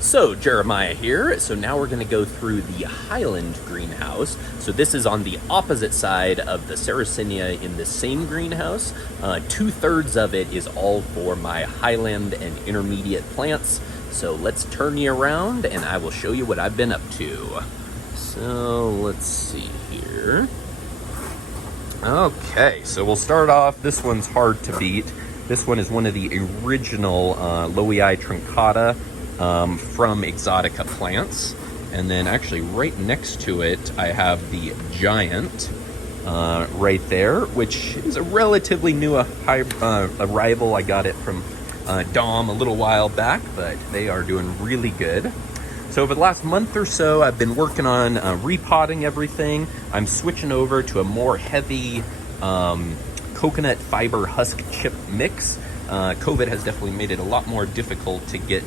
So Jeremiah here. So now we're going to go through the Highland greenhouse. So this is on the opposite side of the Sarracenia in the same greenhouse. 2/3 of it is all for my Highland and intermediate plants. So let's turn you around and I will show you what I've been up to. So let's see here. Okay, so we'll start off. This one's hard to beat. This one is one of the original Lowland truncata from Exotica plants. And then actually right next to it, I have the giant right there, which is a relatively new arrival. I got it from Dom a little while back, but they are doing really good. So over the last month or so, I've been working on repotting everything. I'm switching over to a more heavy coconut fiber husk chip mix. COVID has definitely made it a lot more difficult to get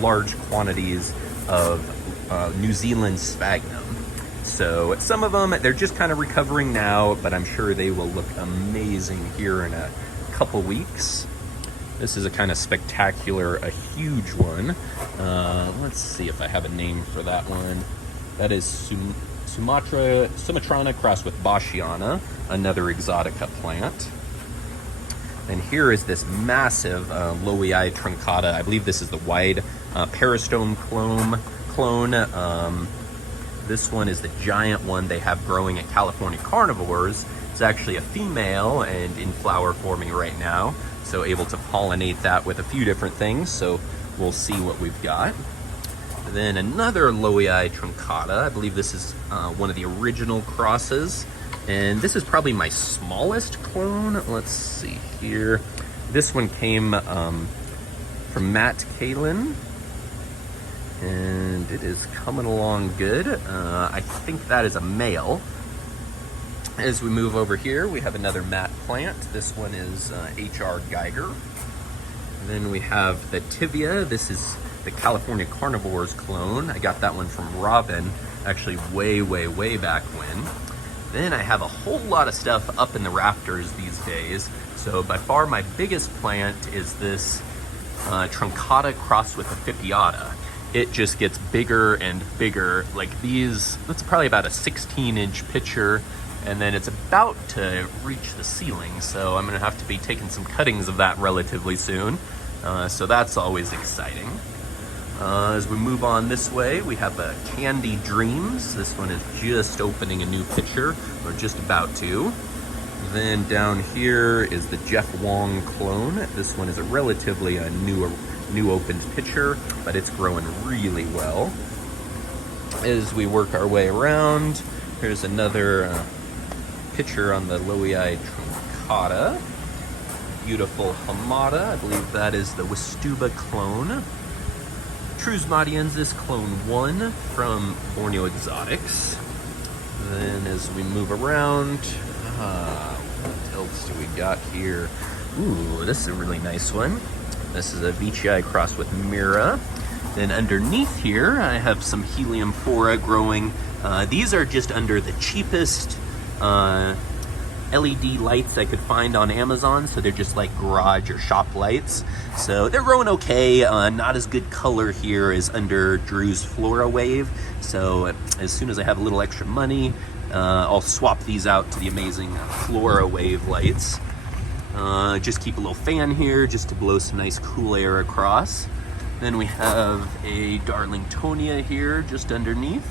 large quantities of New Zealand sphagnum. So some of them, they're just kind of recovering now, but I'm sure they will look amazing here in a couple weeks. This is a kind of spectacular, a huge one. Let's see if I have a name for that one. That is Sumatrana crossed with Boschiana, another Exotica plant. And here is this massive Lowland truncata. I believe this is the wide peristome clone. This one is the giant one they have growing at California Carnivores. It's actually a female and in flower forming right now. So able to pollinate that with a few different things. So we'll see what we've got. And then another Lowland truncata. I believe this is one of the original crosses. And this is probably my smallest clone. Let's see here. This one came from Matt Kalin. And it is coming along good. I think that is a male. As we move over here, we have another Matt plant. This one is H.R. Geiger. And then we have the Tibia. This is the California Carnivores clone. I got that one from Robin, actually way back when. Then I have a whole lot of stuff up in the rafters these days. So by far my biggest plant is this truncata crossed with a Fipiata. It just gets bigger and bigger. Like these, that's probably about a 16-inch pitcher. And then it's about to reach the ceiling, so I'm gonna have to be taking some cuttings of that relatively soon. So that's always exciting. As we move on this way, we have a Candy Dreams. This one is just opening a new pitcher, or just about to. Then down here is the Jeff Wong clone. This one is a relatively new opened pitcher, but it's growing really well. As we work our way around, here's another pitcher on the Lowland truncata. Beautiful Hamada. I believe that is the Westuba clone. Trusmatiensis clone 1 from Borneo Exotics. Then as we move around, what else do we got here? Ooh, this is a really nice one. This is a VCI crossed with Mira. Then underneath here, I have some Helium Phora growing. These are just under the cheapest LED lights I could find on Amazon, so they're just like garage or shop lights. So they're growing okay. Not as good color here as under Drew's Flora Wave. So as soon as I have a little extra money, I'll swap these out to the amazing Flora Wave lights. Just keep a little fan here just to blow some nice cool air across. Then we have a Darlingtonia here just underneath.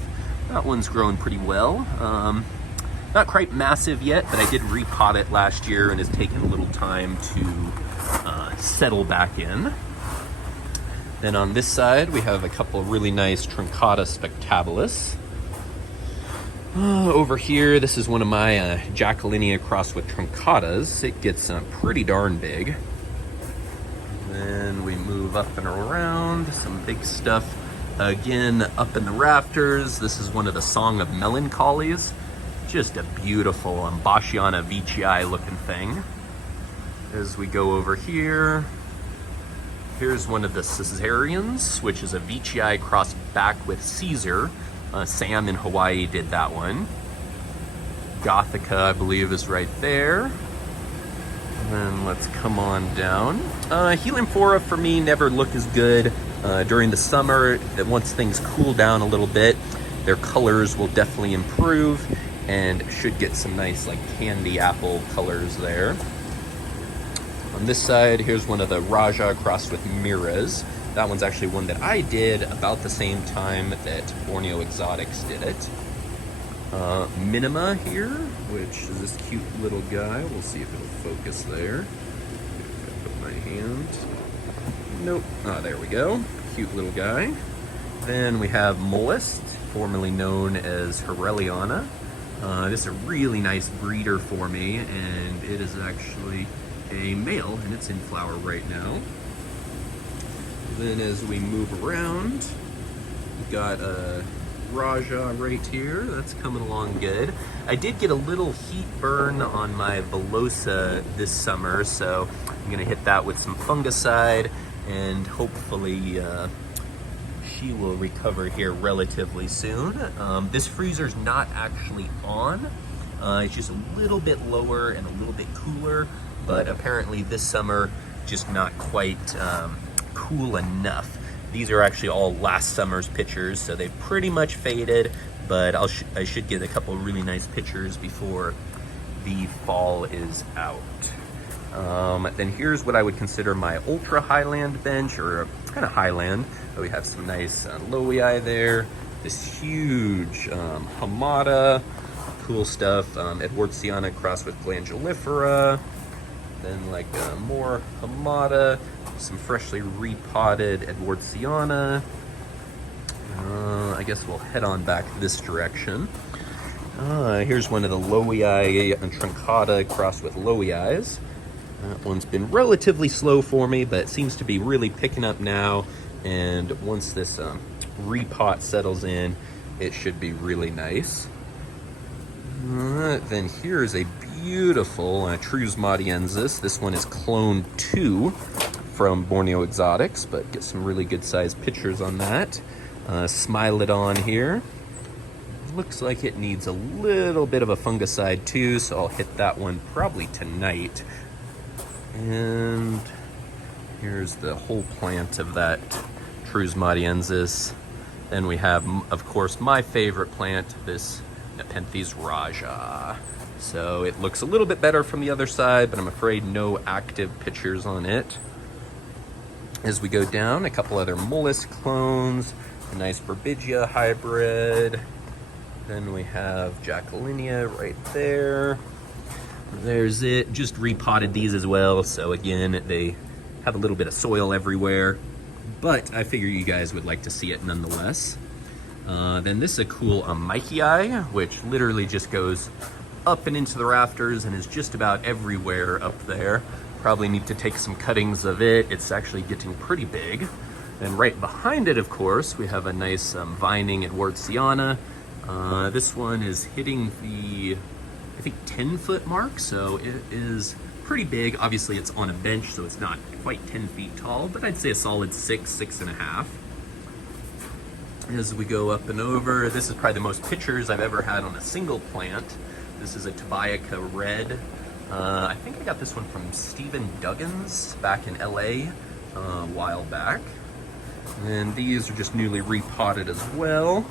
That one's growing pretty well. Not quite massive yet, but I did repot it last year and it's taken a little time to settle back in. Then on this side, we have a couple of really nice Truncata Spectabilis. Over here, this is one of my Jacquelinia crossed with Truncatas. It gets pretty darn big. Then we move up and around, some big stuff. Again, up in the rafters, this is one of the Song of Melancholies. Just a beautiful Boschiana VGI looking thing. As we go over here, here's one of the Caesarians, which is a VGI crossed back with Caesar. Sam in Hawaii did that one. Gothica, I believe, is right there. And then let's come on down. Helium Phora for me never look as good During the summer, once things cool down a little bit, their colors will definitely improve and should get some nice like candy apple colors there. On this side, here's one of the Raja crossed with Miras. That one's actually one that I did about the same time that Borneo Exotics did it. Minima here, which is this cute little guy. We'll see if it'll focus there. Put my hand. Nope. There we go. Cute little guy. Then we have Mollusk, formerly known as Hereliana. This is a really nice breeder for me, and it is actually a male, and it's in flower right now. Then as we move around, we've got a Raja right here. That's coming along good. I did get a little heat burn on my Velosa this summer, so I'm gonna hit that with some fungicide, and hopefully she will recover here relatively soon. This freezer's not actually on. It's just a little bit lower and a little bit cooler, but apparently this summer just not quite cool enough. These are actually all last summer's pictures, so they've pretty much faded, but I should get a couple really nice pictures before the fall is out. Then here's what I would consider my ultra Highland bench, or kind of Highland. We have some nice Lowii there, this huge Hamada, cool stuff, Edwardsiana crossed with Glandulifera, then like more Hamada, some freshly repotted Edwardsiana. I guess we'll head on back this direction. Here's one of the Lowii and Truncata crossed with Lowiis. That one's been relatively slow for me, but seems to be really picking up now. And once this repot settles in, it should be really nice. Then here's a beautiful Trusmatiensis. This one is clone 2 from Borneo Exotics, but get some really good sized pictures on that. Smilodon here. Looks like it needs a little bit of a fungicide too, so I'll hit that one probably tonight. And here's the whole plant of that Trusmatiensis. Then we have, of course, my favorite plant, this Nepenthes Raja. So it looks a little bit better from the other side, but I'm afraid no active pictures on it. As we go down, a couple other Mollusk clones, a nice Burbigia hybrid. Then we have Jacquelinia right there. There's it. Just repotted these as well, so again, they have a little bit of soil everywhere, but I figure you guys would like to see it nonetheless. Then this is a cool Amaichii, which literally just goes up and into the rafters and is just about everywhere up there. Probably need to take some cuttings of it. It's actually getting pretty big. And right behind it, of course, we have a nice vining Edwardsiana. This one is hitting the, I think, 10-foot mark, so it is pretty big. Obviously, it's on a bench, so it's not quite 10 feet tall, but I'd say a solid 6.5. As we go up and over, this is probably the most pictures I've ever had on a single plant. This is a Tobiaca Red. I think I got this one from Stephen Duggins back in LA a while back. And these are just newly repotted as well.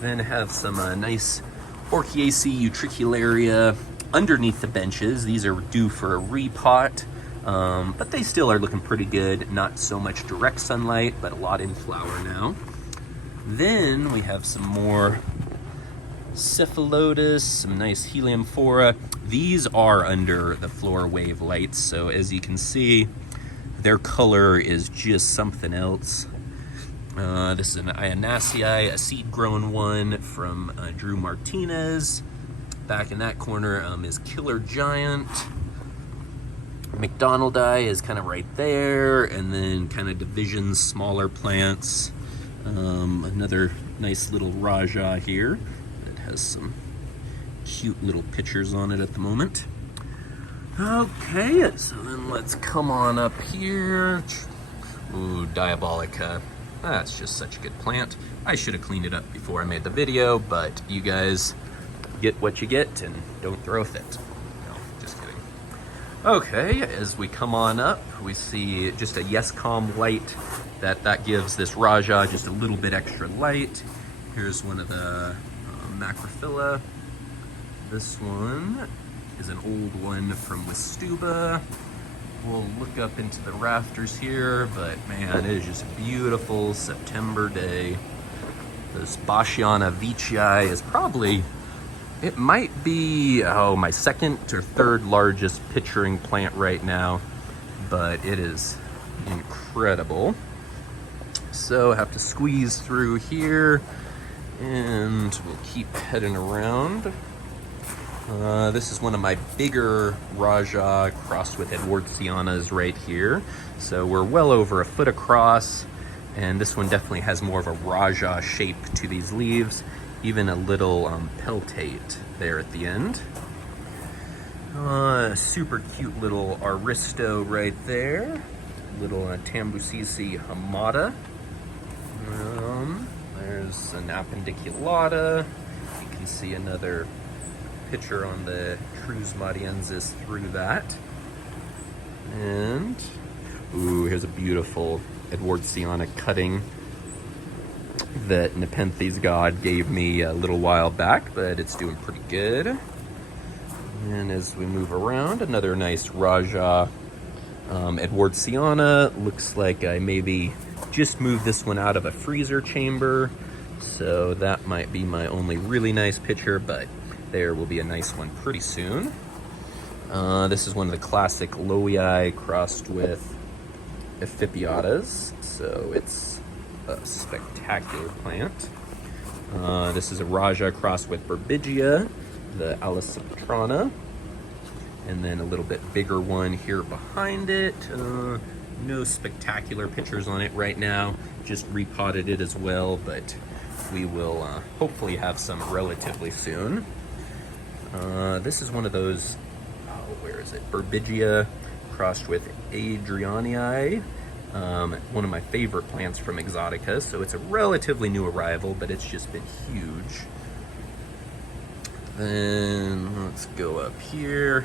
Then have some nice Orchiaceae utricularia underneath the benches. These are due for a repot, but they still are looking pretty good. Not so much direct sunlight, but a lot in flower now. Then we have some more Cephalotus, some nice Heliumphora. These are under the floor wave lights, so as you can see, their color is just something else. This is an Ionacii, a seed-grown one from Drew Martinez. Back in that corner is Killer Giant. McDonaldii is kind of right there, and then kind of divisions, smaller plants. Another nice little Raja here that has some cute little pictures on it at the moment. Okay, so then let's come on up here. Ooh, Diabolica. That's just such a good plant. I should have cleaned it up before I made the video, but you guys get what you get and don't throw a fit. No, just kidding. Okay, as we come on up, we see just a Yescom White that gives this Raja just a little bit extra light. Here's one of the Macrophylla. This one is an old one from Wistuba. We'll look up into the rafters here, but man, it is just a beautiful September day. This Bachiana veitchii is probably, it might be, my second or third largest picturing plant right now, but it is incredible. So I have to squeeze through here, and we'll keep heading around. This is one of my bigger Raja crossed with Edwardsianas right here. So we're well over a foot across, and this one definitely has more of a Raja shape to these leaves, even a little peltate there at the end. Super cute little Aristo right there. Little Tambusisi hamata. There's an appendiculata. You can see another picture on the Trus Mariensis through that. And, ooh, here's a beautiful Edwardsiana cutting that Nepenthes God gave me a little while back, but it's doing pretty good. And as we move around, another nice Raja Edwardsiana. Looks like I maybe just moved this one out of a freezer chamber, so that might be my only really nice picture, but there will be a nice one pretty soon. This is one of the classic Lowii crossed with Ephipiatas, so it's a spectacular plant. This is a Raja crossed with Burbigia, the Aliciprana, and then a little bit bigger one here behind it. No spectacular pictures on it right now, just repotted it as well, but we will hopefully have some relatively soon. This is one of those, where is it? Burbigia crossed with Adrianii. One of my favorite plants from Exotica, so it's a relatively new arrival, but it's just been huge. Then let's go up here.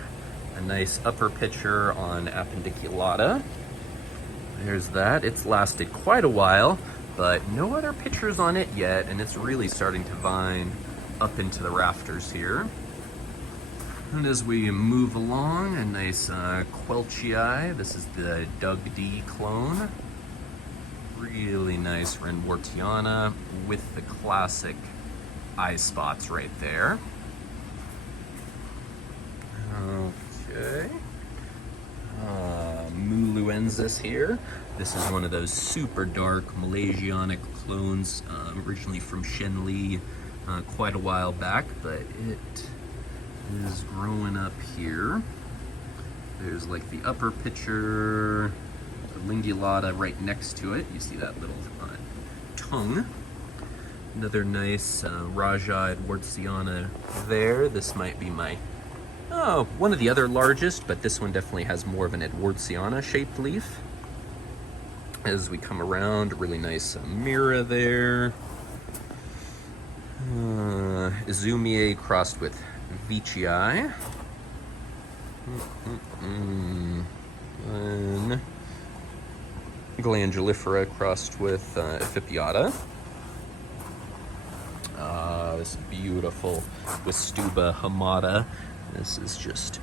A nice upper picture on Appendiculata. There's that. It's lasted quite a while, but no other pictures on it yet, and it's really starting to vine up into the rafters here. And as we move along, a nice Quelchii. This is the Doug D clone. Really nice Renwortiana with the classic eye spots right there. Okay. Muluensis here. This is one of those super dark Malaysianic clones, originally from Shenli quite a while back, but it is growing up here. There's like the upper picture, the Lingulata right next to it. You see that little tongue. Another nice Raja Edwardsiana there. This might be my, one of the other largest, but this one definitely has more of an Edwardsiana shaped leaf. As we come around, a really nice Mira there. Izumie crossed with veitchii. And Glandulifera crossed with Ephipiata. This beautiful Wistuba hamata. This is just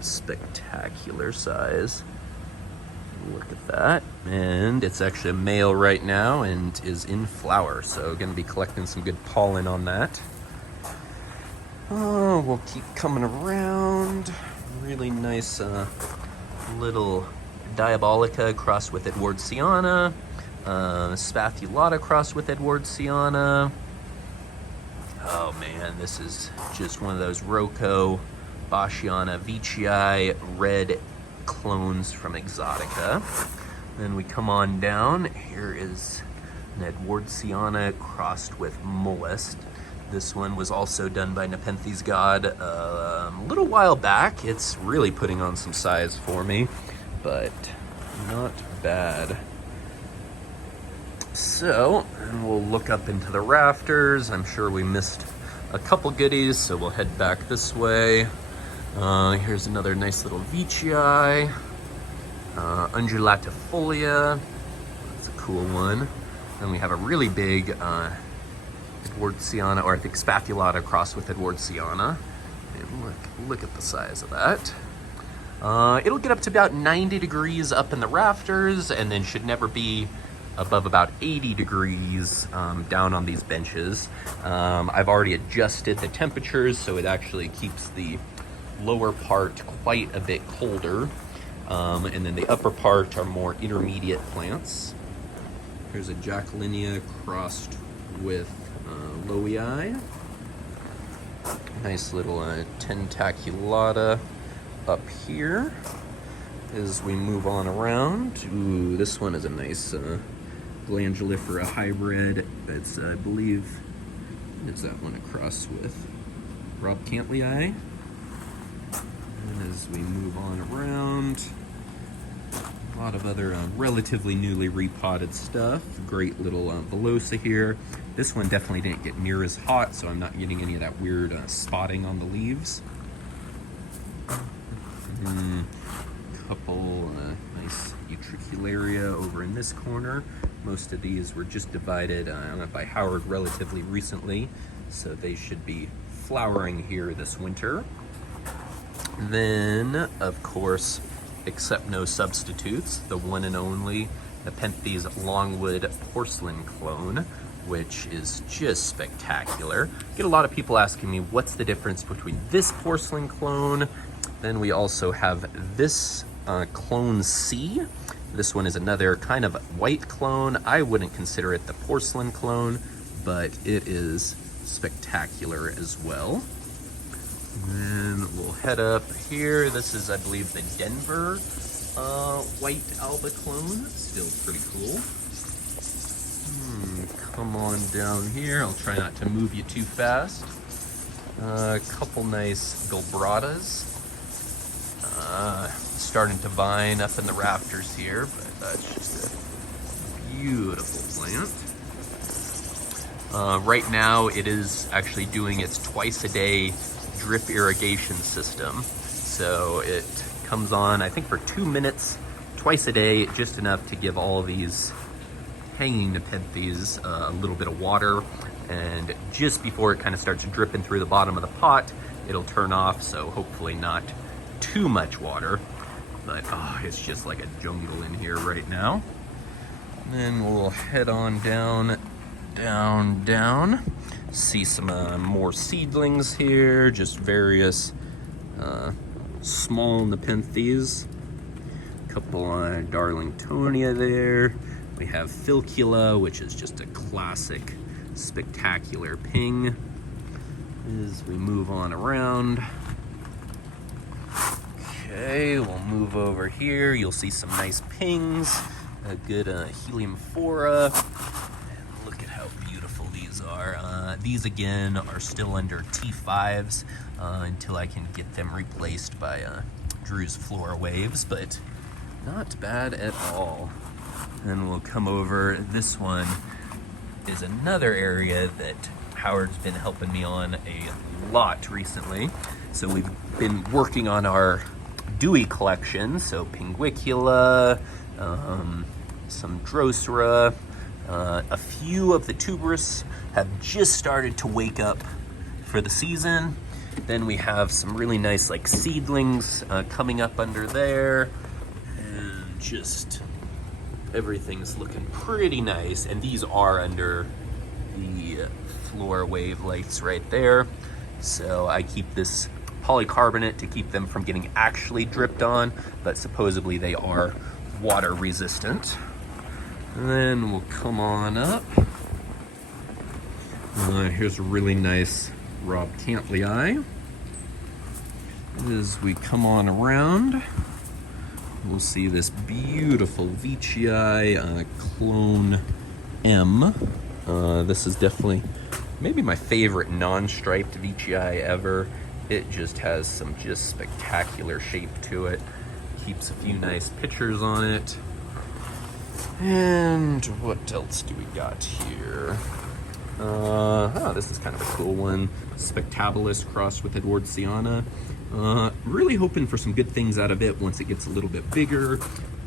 spectacular size. Look at that. And it's actually a male right now and is in flower, so going to be collecting some good pollen on that. We'll keep coming around. Really nice little Diabolica crossed with Edwardsiana. Spathulata crossed with Edwardsiana. Oh man, this is just one of those Rocco Bachiana veitchii red clones from Exotica. Then we come on down. Here is an Edwardsiana crossed with Mollusk. This one was also done by Nepenthes God a little while back. It's really putting on some size for me, but not bad. So, we'll look up into the rafters. I'm sure we missed a couple goodies, so we'll head back this way. Here's another nice little veitchii. Undulatifolia. That's a cool one. Then we have a really big Edwardsiana, or I think Spathulata crossed with Edwardsiana. And look at the size of that. It'll get up to about 90 degrees up in the rafters, and then should never be above about 80 degrees down on these benches. I've already adjusted the temperatures, so it actually keeps the lower part quite a bit colder. And then the upper part are more intermediate plants. Here's a Jacquelinia crossed with Lowii. Nice little Tentaculata up here as we move on around. Ooh, this one is a nice Glandulifera hybrid. That's, I believe, is that one across with Rob Cantley. And as we move on around, a lot of other relatively newly repotted stuff. Great little Velosa here. This one definitely didn't get near as hot, so I'm not getting any of that weird spotting on the leaves. Couple nice Utricularia over in this corner. Most of these were just divided by Howard relatively recently, so they should be flowering here this winter. Then, of course, Accept No Substitutes, the one and only Nepenthes Longwood Porcelain Clone, which is just spectacular. Get a lot of people asking me, what's the difference between this porcelain clone? Then we also have this Clone C. This one is another kind of white clone. I wouldn't consider it the porcelain clone, but it is spectacular as well. And then we'll head up here. This is, I believe, the Denver white Alba clone. Still pretty cool. Come on down here. I'll try not to move you too fast. A couple nice Gilbratas. Starting to vine up in the rafters here, but that's just a beautiful plant. Right now, it is actually doing its twice-a-day drip irrigation system. So it comes on, I think, for 2 minutes, twice a day, just enough to give all these hanging Nepenthes a little bit of water. And just before it kind of starts dripping through the bottom of the pot, it'll turn off, so hopefully not too much water. But oh, it's just like a jungle in here right now. And then we'll head on down. See some more seedlings here, just various small Nepenthes. Couple Darlingtonia there. We have Filcula, which is just a classic, spectacular ping. As we move on around. Okay, we'll move over here. You'll see some nice pings, a good Heliumphora. And look at how beautiful these are. These again are still under T5s until I can get them replaced by Drew's Flora Waves, but not bad at all. And we'll come over. This one is another area that Howard's been helping me on a lot recently. So we've been working on our Dewey collection, so Pinguicula, some Drosera, a few of the tuberous have just started to wake up for the season. Then we have some really nice like seedlings coming up under there, and just everything's looking pretty nice. And these are under the Flora Wave lights right there. So I keep this polycarbonate to keep them from getting actually dripped on, but supposedly they are water resistant. And then we'll come on up. Here's a really nice Rob Cantley. As we come on around, we'll see this beautiful Veitchii Clone M. This is definitely maybe my favorite non-striped Veitchii ever. It just has some just spectacular shape to it. Keeps a few nice pictures on it. And what else do we got here? This is kind of a cool one. Spectabilis crossed with Edwardsiana. Really hoping for some good things out of it once it gets a little bit bigger.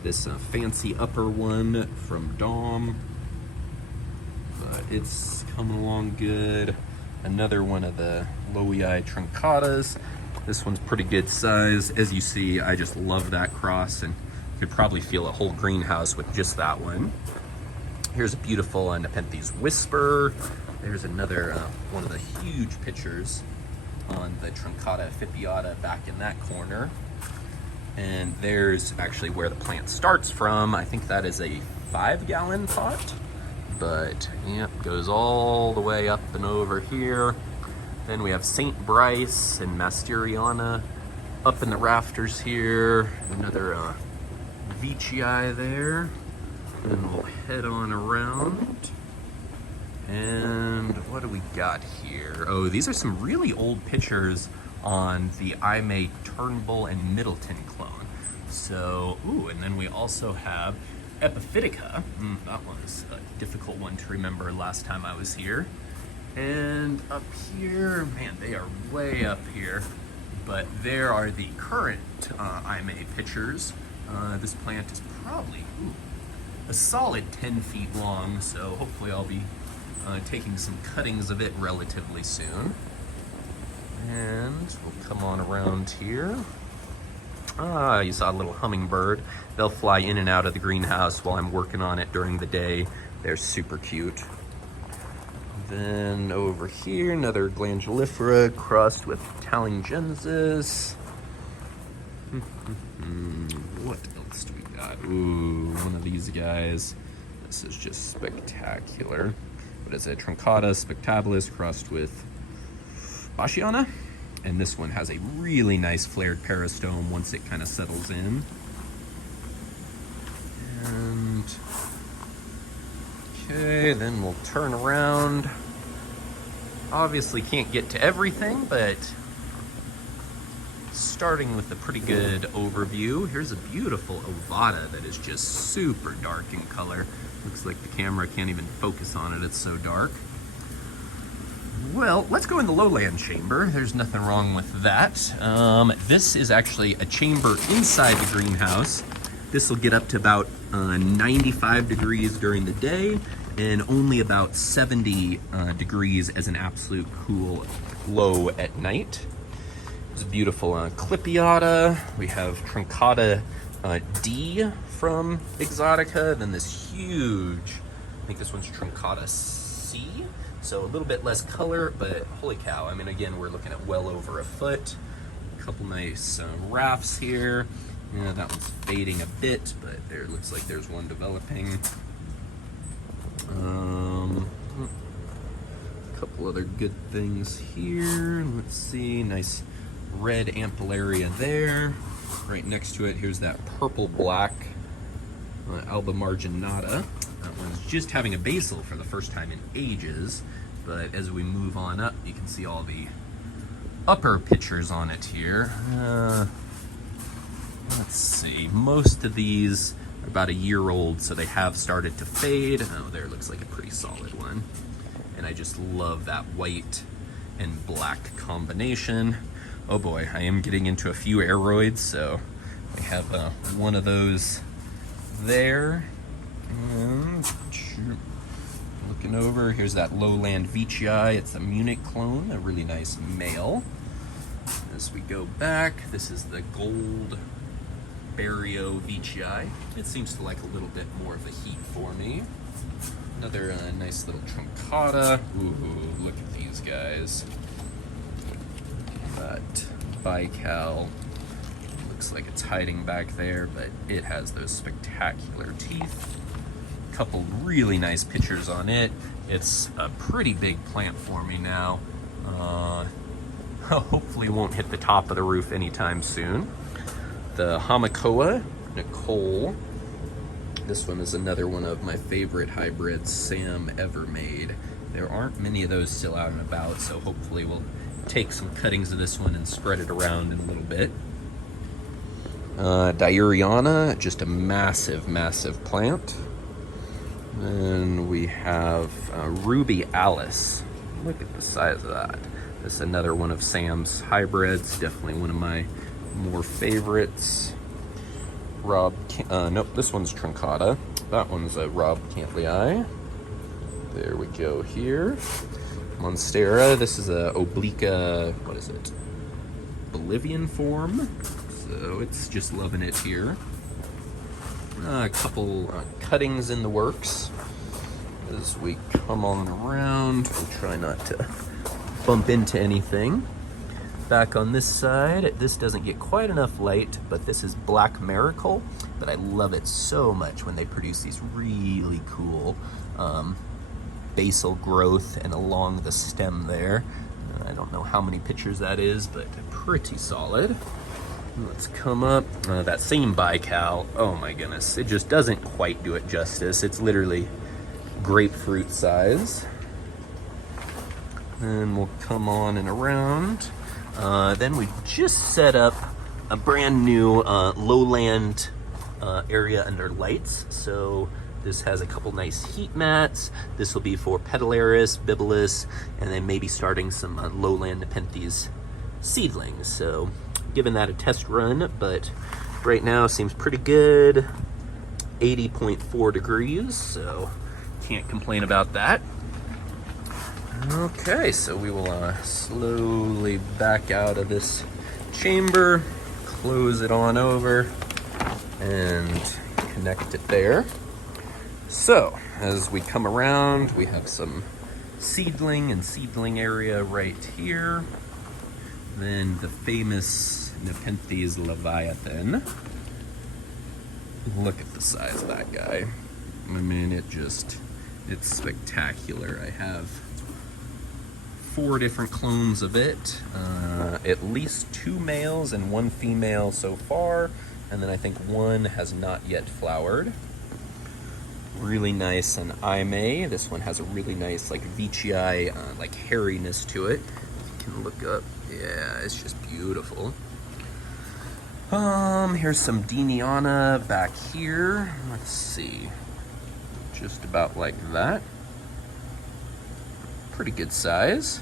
this fancy upper one from Dom, but it's coming along good. Another one of the Lowland truncatas. This one's pretty good size. As you see, I just love that cross, and you could probably feel a whole greenhouse with just that one. Here's a beautiful Nepenthes Whisper. There's another one of the huge pictures on the Truncata Fipiata back in that corner. And there's actually where the plant starts from. I think that is a 5-gallon pot, but yeah, goes all the way up and over here. Then we have St. Bryce and Masteriana up in the rafters here. Another Veitchii there. Then we'll head on around. And what do we got here? Oh, these are some really old pictures on the Ime Turnbull and Middleton clone. So, ooh, and then we also have Epiphytica. That one's a difficult one to remember last time I was here. And up here, man, they are way up here. But there are the current Ime pictures. This plant is probably a solid 10 feet long, so hopefully I'll be taking some cuttings of it relatively soon. And we'll come on around here. You saw a little hummingbird. They'll fly in and out of the greenhouse while I'm working on it during the day. They're super cute. Then over here, another glandulifera crossed with Talingensis. What else do we got? Ooh, one of these guys. This is just spectacular. What is it? Truncata spectabilis crossed with Bashiana. And this one has a really nice flared peristome once it kind of settles in. And okay, then we'll turn around. Obviously can't get to everything, but starting with a pretty good overview. Here's a beautiful ovada that is just super dark in color. Looks like the camera can't even focus on it, it's so dark. Well, let's go in the lowland chamber. There's nothing wrong with that. This is actually a chamber inside the greenhouse. This will get up to about 95 degrees during the day and only about 70 degrees as an absolute cool low at night. There's a beautiful Clipiata. We have Truncata D from Exotica. Then this huge, I think this one's Truncata C. So a little bit less color, but holy cow. I mean, again, we're looking at well over a foot. A couple nice rafts here. Yeah, that one's fading a bit, but there looks like there's one developing. A couple other good things here. Let's see, nice red ampullaria there. Right next to it, here's that purple-black Alba marginata. That one's just having a basil for the first time in ages, but as we move on up, you can see all the upper pictures on it here. Let's see, most of these are about a year old, so they have started to fade. Oh, there looks like a pretty solid one. And I just love that white and black combination. Oh boy, I am getting into a few aeroids, so we have one of those there. And looking over, here's that Lowland Veitchii. It's a Munich clone, a really nice male. As we go back, this is the gold Barrio Veitchii. It seems to like a little bit more of the heat for me. Another nice little Truncata. Ooh, look at these guys. That bical looks like it's hiding back there, but it has those spectacular teeth. Couple really nice pictures on it. It's a pretty big plant for me now. Hopefully won't hit the top of the roof anytime soon. The Hamakoa Nicole. This one is another one of my favorite hybrids Sam ever made. There aren't many of those still out and about, so hopefully we'll take some cuttings of this one and spread it around in a little bit. Diuriana, just a massive, massive plant. Then we have Ruby Alice. Look at the size of that. This is another one of Sam's hybrids, definitely one of my more favorites. Nope, this one's truncata. That one's a Rob Cantley. There we go here. Monstera, this is a obliqua, what is it? Bolivian form. So it's just loving it here. A couple cuttings in the works. As we come on around, we'll try not to bump into anything. Back on this side, this doesn't get quite enough light, but this is Black Miracle. But I love it so much when they produce these really cool basal growth and along the stem there. I don't know how many pictures that is, but pretty solid. Let's come up. That same bical, oh my goodness, it just doesn't quite do it justice. It's literally grapefruit size. And we'll come on and around. Then we just set up a brand new lowland area under lights. So this has a couple nice heat mats. This will be for Pedalaris, Bibulus, and then maybe starting some lowland Nepenthes seedlings. So giving that a test run, but right now seems pretty good. 80.4 degrees, so can't complain about that. Okay, so we will slowly back out of this chamber, close it on over, and connect it there. So, as we come around, we have some seedling and seedling area right here. Then the famous Nepenthes Leviathan. Look at the size of that guy. I mean, it's spectacular. I have 4 different clones of it, at least 2 males and 1 female so far, and then I think 1 has not yet flowered. Really nice on Aime. This one has a really nice like Veitchii like hairiness to it. You can look up. Yeah, it's just beautiful. Here's some Diniana back here. Let's see. Just about like that. Pretty good size.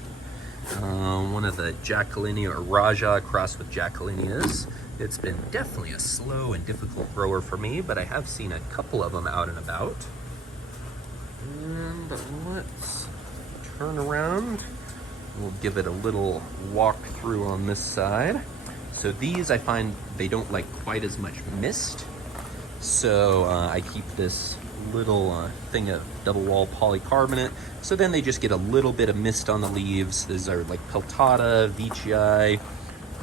One of the Jacquelinia or Raja crossed with Jacquelinias. It's been definitely a slow and difficult grower for me, but I have seen a couple of them out and about. And let's turn around. We'll give it a little walk through on this side. So these, I find they don't like quite as much mist. So I keep this little thing of double wall polycarbonate. So then they just get a little bit of mist on the leaves. These are like Peltata, Veitchii,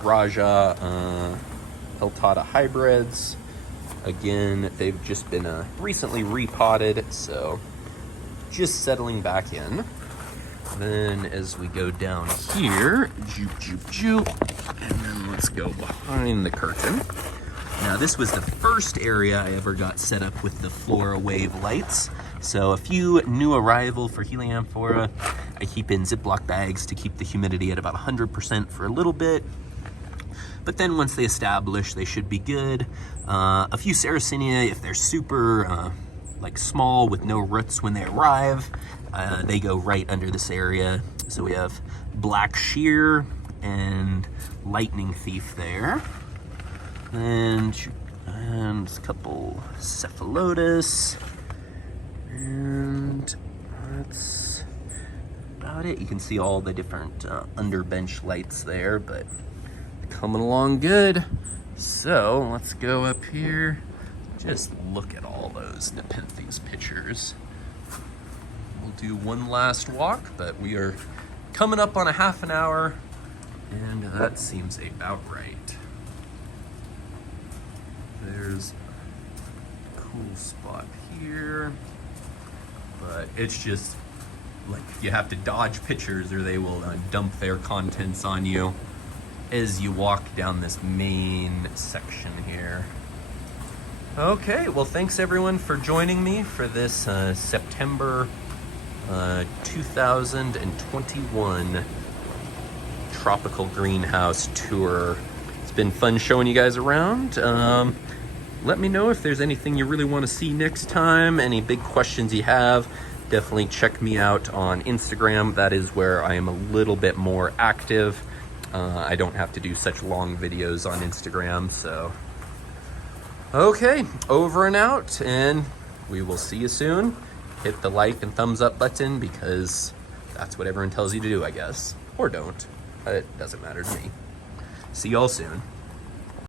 Raja, Peltata hybrids. Again, they've just been recently repotted, so just settling back in. Then as we go down here, joop, joop, joop, and then let's go behind the curtain. Now this was the first area I ever got set up with the Flora Wave lights. So a few new arrival for Helianthera. I keep in Ziploc bags to keep the humidity at about 100% for a little bit. But then once they establish, they should be good. A few Sarracenia, if they're super like small with no roots when they arrive, they go right under this area. So we have Black Shear and Lightning Thief there. And a couple Cephalotus. And that's about it. You can see all the different underbench lights there, but coming along good. So let's go up here. Just look at all those Nepenthes pictures. We'll do one last walk, but we are coming up on a half an hour, and that seems about right. There's a cool spot here, but it's just like you have to dodge pictures or they will dump their contents on you as you walk down this main section here. Okay, well thanks everyone for joining me for this September 2021 tropical greenhouse tour. It's been fun showing you guys around. Let me know if there's anything you really want to see next time, any big questions you have. Definitely check me out on Instagram. That is where I am a little bit more active. I don't have to do such long videos on Instagram, so Okay, over and out, and we will see you soon. Hit the like and thumbs up button because that's what everyone tells you to do, I guess. Or don't. It doesn't matter to me. See y'all soon.